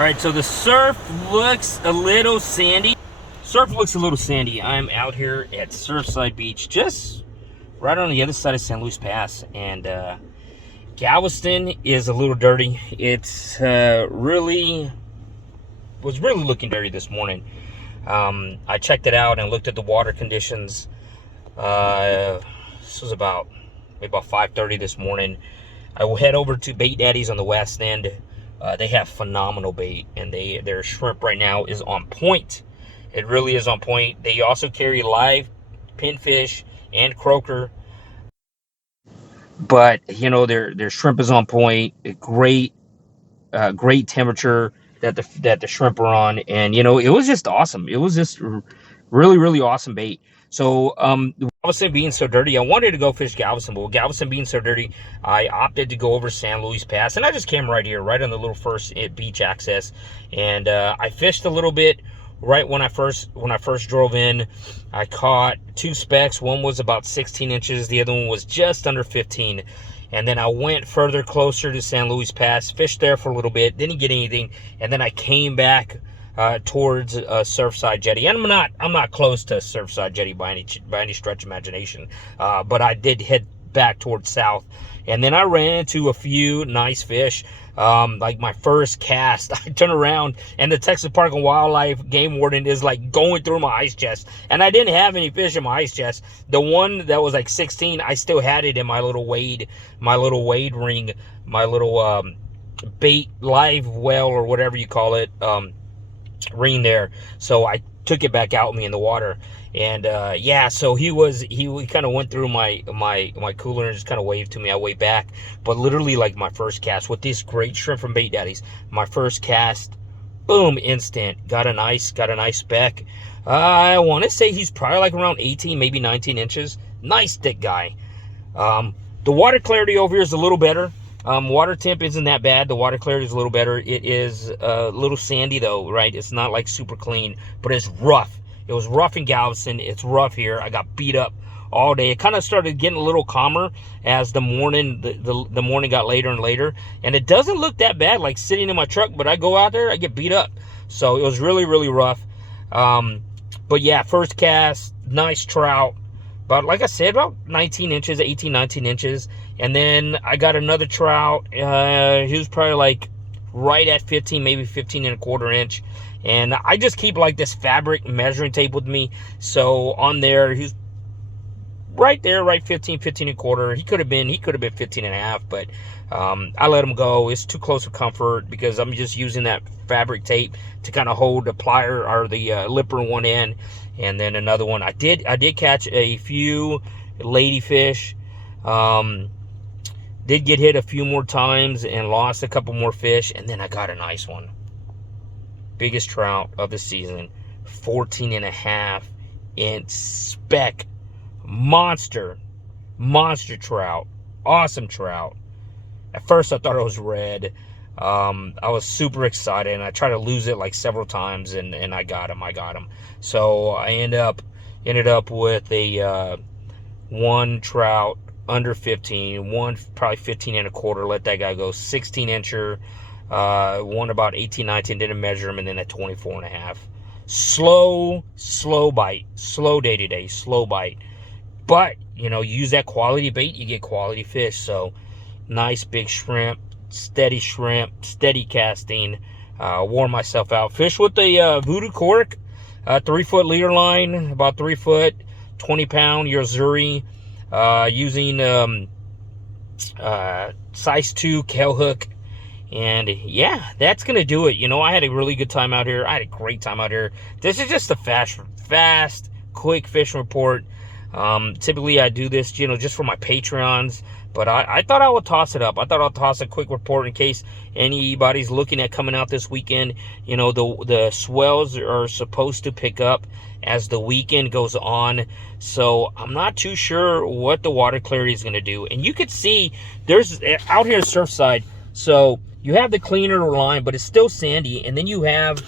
All right, so the surf looks a little sandy. I'm out here at Surfside Beach, just right on the other side of San Luis Pass, and Galveston is a little dirty. It's really looking dirty this morning. I checked it out and looked at the water conditions. This was maybe about 5:30 this morning. I will head over to Bait Daddy's on the west end. They have phenomenal bait, and their shrimp right now is on point. It really is on point. They also carry live pinfish and croaker, but their shrimp is on point. Great temperature that the shrimp are on, and it was just awesome. It was just really awesome bait. So Galveston being so dirty, I wanted to go fish Galveston, but with Galveston being so dirty, I opted to go over San Luis Pass, and I just came right here, right on the little first beach access, and I fished a little bit. Right when I first drove in, I caught 2 specks. One was about 16 inches, the other one was just under 15. And then I went further closer to San Luis Pass, fished there for a little bit, didn't get anything, and then I came back towards Surfside Jetty. And I'm not close to Surfside Jetty by any stretch of imagination, but I did head back towards south, and then I ran into a few nice fish. Like my first cast, I turn around and the Texas Park and Wildlife game warden is like going through my ice chest, and I didn't have any fish in my ice chest. The one that was like 16, I still had it in my little wade ring, my little bait live well or whatever you call it, ring there. So I took it back out with me in the water, and so he kind of went through my cooler and just kind of waved to me. I waved back, but literally like my first cast with this great shrimp from Bait Daddy's, my first cast, boom, instant, got a nice speck. I want to say he's probably like around 18, maybe 19 inches. Nice thick guy. The water clarity over here is a little better. Water temp isn't that bad. The water clarity is a little better. It is a little sandy though, right? It's not like super clean, but it's rough. It was rough in Galveston. It's rough here. I got beat up all day. It kind of started getting a little calmer as the morning got later and later, and it doesn't look that bad like sitting in my truck, but I go out there, I get beat up. So it was really rough. But yeah, first cast, nice trout. But like I said, about 19 inches, 18, 19 inches. And then I got another trout. He was probably like right at 15, maybe 15.25 inch. And I just keep like this fabric measuring tape with me. So on there, he's right there, right 15.25. He could have been 15.5, but I let him go. It's too close for comfort because I'm just using that fabric tape to kind of hold the plier or the lipper in one end, and then another one. I did catch a few ladyfish. Did get hit a few more times and lost a couple more fish, and then I got a nice one. Biggest trout of the season, 14.5 inch speck, monster trout, awesome trout. At first I thought it was red. I was super excited, and I tried to lose it like several times, and I got him. So I ended up with a one trout under 15, one probably 15.25, let that guy go, 16 incher, one about 18, 19, didn't measure him, and then at 24.5. Slow bite, slow day-to-day, slow bite. But, use that quality bait, you get quality fish. So, nice big shrimp, steady casting. Wore myself out. Fish with the Voodoo Cork, 3-foot leader line, about 3 foot, 20-pound Yozuri, using size 2 Kell hook. And yeah, that's gonna do it. I had a really good time out here. I had a great time out here. This is just a fast, quick fishing report. Typically I do this, just for my Patreons, but I thought I would toss it up. I thought I'll toss a quick report in case anybody's looking at coming out this weekend. The swells are supposed to pick up as the weekend goes on, so I'm not too sure what the water clarity is going to do. And you could see there's out here at Surfside, so you have the cleaner line, but it's still sandy, and then you have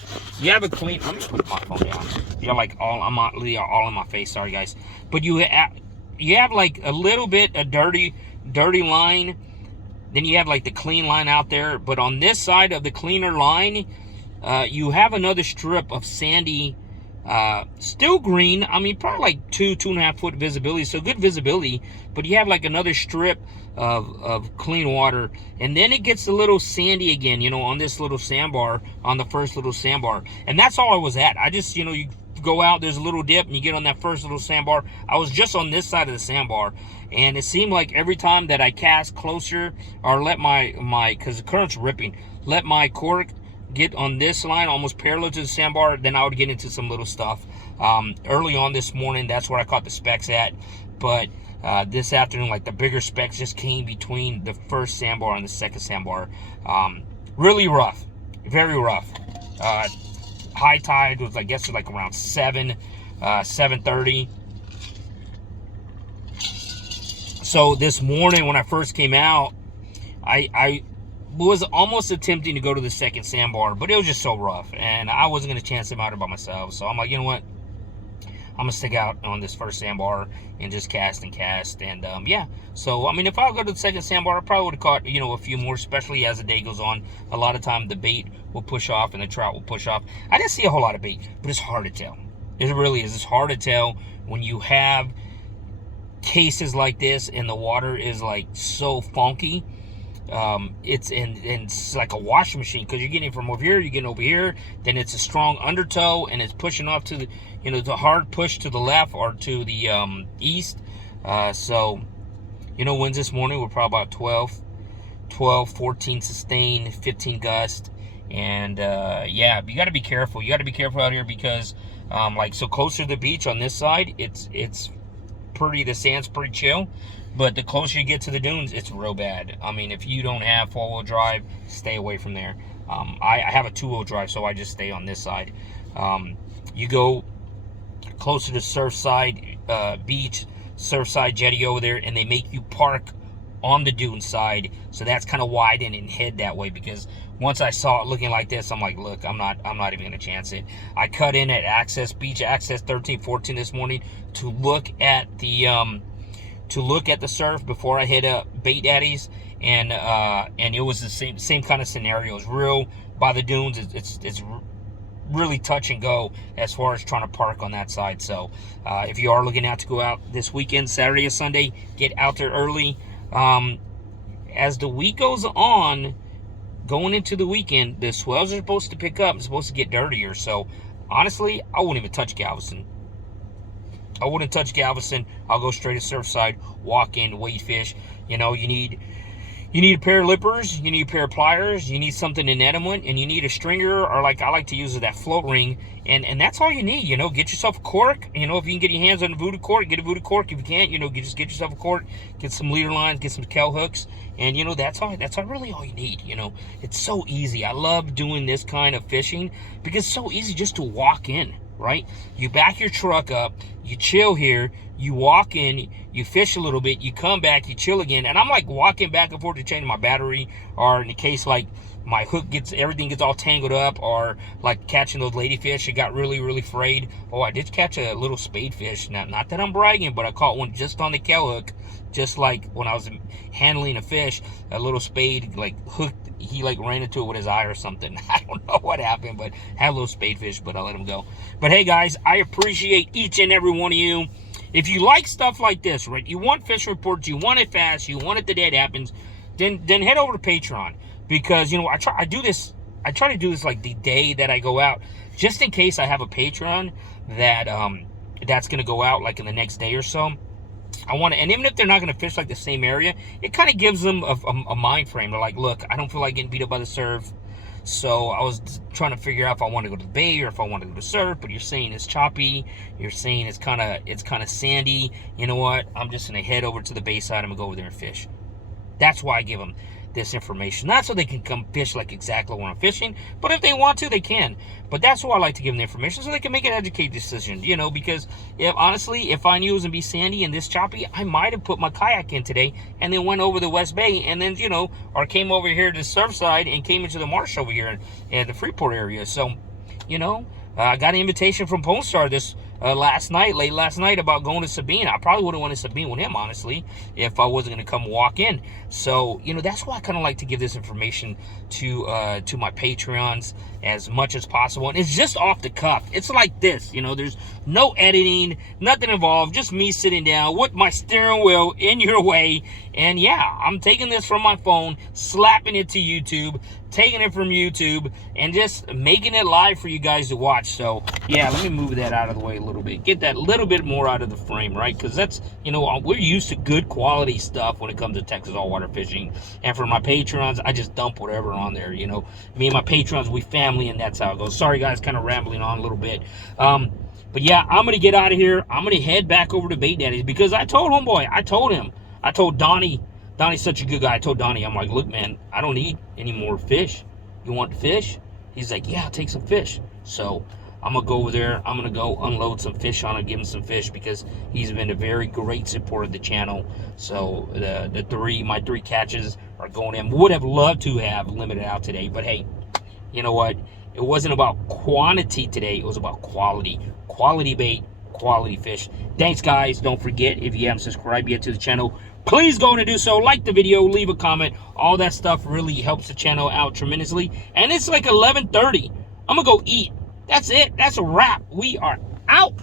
a clean. Let me put my phone down. You're like all in my face. Sorry guys, but you have like a little bit of dirty line. Then you have like the clean line out there, but on this side of the cleaner line, you have another strip of sandy, still green. I mean, probably like 2.5 foot visibility, so good visibility. But you have like another strip of clean water, and then it gets a little sandy again, you know, on this little sandbar, on the first little sandbar. And that's all I was at. I just, you know, you go out, there's a little dip, and you get on that first little sandbar. I was just on this side of the sandbar, and it seemed like every time that I cast closer, or let my because the current's ripping, let my cork get on this line almost parallel to the sandbar, then I would get into some little stuff. Early on this morning, that's where I caught the specks at. But this afternoon, like the bigger specks just came between the first sandbar and the second sandbar. Really rough, very rough. High tide was, I guess, like around 7:30. So this morning when I first came out, I was almost attempting to go to the second sandbar, but it was just so rough, and I wasn't going to chance them out by myself. So I'm like, you know what? I'm going to stick out on this first sandbar and just cast. And yeah. So, I mean, if I go to the second sandbar, I probably would have caught, you know, a few more, especially as the day goes on. A lot of time the bait will push off and the trout will push off. I didn't see a whole lot of bait, but it's hard to tell. It really is. It's hard to tell when you have cases like this and the water is like so funky. It's like a washing machine, because you're getting it from over here, you're getting over here, then it's a strong undertow and it's pushing off to the, you know, the hard push to the left or to the east. So, you know, winds this morning were probably about 12, 14 sustained, 15 gust. And yeah, you got to be careful. You got to be careful out here, because like, so closer to the beach on this side, it's pretty, the sand's pretty chill. But the closer you get to the dunes, it's real bad. I mean, if you don't have 4-wheel drive, stay away from there. I have a 2-wheel drive, so I just stay on this side. You go closer to Surfside beach, Surfside jetty over there, and they make you park on the dune side. So that's kind of widen and head that way, because once I saw it looking like this, I'm like, look, I'm not even gonna chance it. I cut in at Beach Access 1314 this morning to look at the surf before I hit Bait Daddies, and it was the same kind of scenario. It's real by the dunes. It's really touch and go as far as trying to park on that side. So if you are looking out to go out this weekend, Saturday or Sunday, get out there early. As the week goes on, going into the weekend, the swells are supposed to pick up. It's supposed to get dirtier. So honestly, I wouldn't even touch Galveston. I wouldn't touch Galveston. I'll go straight to Surfside, walk in, wade fish. You know, you need a pair of lippers, you need a pair of pliers, you need something to net them with, and you need a stringer, or like I like to use that float ring, and that's all you need. You know, get yourself a cork. You know, if you can get your hands on a voodoo cork, get a voodoo cork. If you can't, you know, just get yourself a cork, get some leader lines, get some Kel hooks, and you know, that's really all you need. You know, it's so easy. I love doing this kind of fishing because it's so easy just to walk in. Right? You back your truck up, you chill here, you walk in, you fish a little bit, you come back, you chill again. And I'm like walking back and forth to change my battery, or in the case like my hook everything gets all tangled up, or like catching those ladyfish, it got really, really frayed. Oh, I did catch a little spade fish. Not that I'm bragging, but I caught one just on the Kel hook, just like when I was handling a fish, a little spade like hooked. He like ran into it with his eye or something. I don't know what happened, but had a little spade fish, but I let him go. But hey guys, I appreciate each and every one of you. If you like stuff like this, right, you want fish reports, you want it fast, you want it the day it happens, then head over to Patreon, because you know I try to do this like the day that I go out, just in case I have a Patreon that's gonna go out like in the next day or so. I want to, and even if they're not going to fish like the same area, it kind of gives them a mind frame. They're like, look, I don't feel like getting beat up by the surf. So I was trying to figure out if I want to go to the bay or if I want to go to surf, but you're saying it's choppy. You're saying it's kind of sandy. You know what? I'm just going to head over to the bay side. I'm going to go over there and fish. That's why I give them this information. Not so they can come fish like exactly when I'm fishing, but if they want to, they can. But that's why I like to give them the information, so they can make an educated decision, you know, because honestly, if I knew it was going to be sandy and this choppy, I might have put my kayak in today and then went over the West Bay and then, you know, or came over here to Surfside and came into the marsh over here in the Freeport area. So, you know, I got an invitation from Pone Star late last night, about going to Sabine. I probably would have went to Sabine with him, honestly, if I wasn't going to come walk in. So, you know, that's why I kind of like to give this information to my Patreons as much as possible. And it's just off the cuff. It's like this, you know, there's no editing, nothing involved, just me sitting down with my steering wheel in your way. And yeah, I'm taking this from my phone, slapping it to YouTube, taking it from YouTube, and just making it live for you guys to watch. So yeah, let me move that out of the way a little bit, get that little bit more out of the frame, right? Because that's, you know, we're used to good quality stuff when it comes to Texas all-water fishing. And for my Patrons, I just dump whatever on there, you know. Me and my Patrons, we family, and that's how it goes. Sorry guys, kind of rambling on a little bit. But yeah, I'm gonna get out of here. I'm gonna head back over to Bait Daddy's, because I told homeboy, I told Donnie. Donnie's such a good guy. I told Donnie, I'm like, look, man, I don't need any more fish. You want the fish? He's like, yeah, I'll take some fish. So I'm going to go over there. I'm going to go unload some fish on him, give him some fish, because he's been a very great supporter of the channel. So my three catches are going in. Would have loved to have limited out today, but hey, you know what? It wasn't about quantity today. It was about quality. Quality bait, quality fish. Thanks, guys. Don't forget, if you haven't subscribed yet to the channel, please go and do so. Like the video, leave a comment. All that stuff really helps the channel out tremendously. And it's like 11:30. I'm going to go eat. That's it. That's a wrap. We are out.